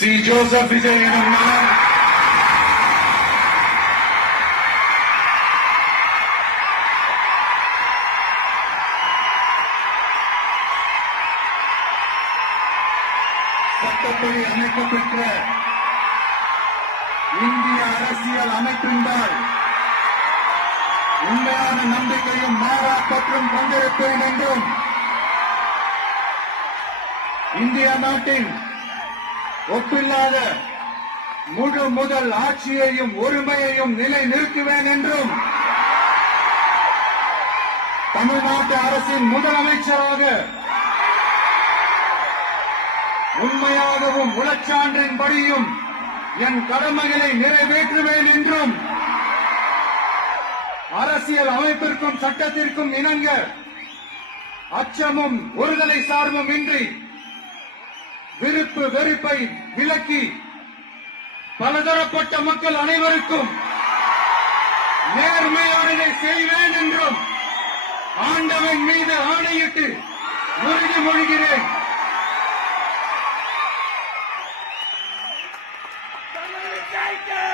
C. Joseph Vijay எனும் நான் சட்டப்படி அமைக்கப்பெற்ற இந்திய அரசியல் அமைப்பின்பால் உண்மையான நம்பிக்கையும் மாறா பற்றும் கொண்டிருப்பேன் என்றும் இந்திய நாட்டின் ஒப்பில்லாத முழு முதல் ஆட்சியையும் ஒருமையையும் நிலை நிறுத்துவேன் என்றும் தமிழ்நாட்டு அரசின் முதலமைச்சராக உண்மையாகவும் உளச்சான்றின்படியும் என் கடமைகளை நிறைவேற்றுவேன் என்றும் அரசியல் அமைப்பிற்கும் சட்டத்திற்கும் இணங்க அச்சமும் ஒருதலை சார்பும் இன்றி விருப்பு வெறுப்பை விலக்கி பலதரப்பட்ட மக்கள் அனைவருக்கும் நேர்மையானதை செய்வேன் என்றும் ஆண்டவன் மீது ஆணையிட்டு உறுதிமொழிகிறேன். Take it!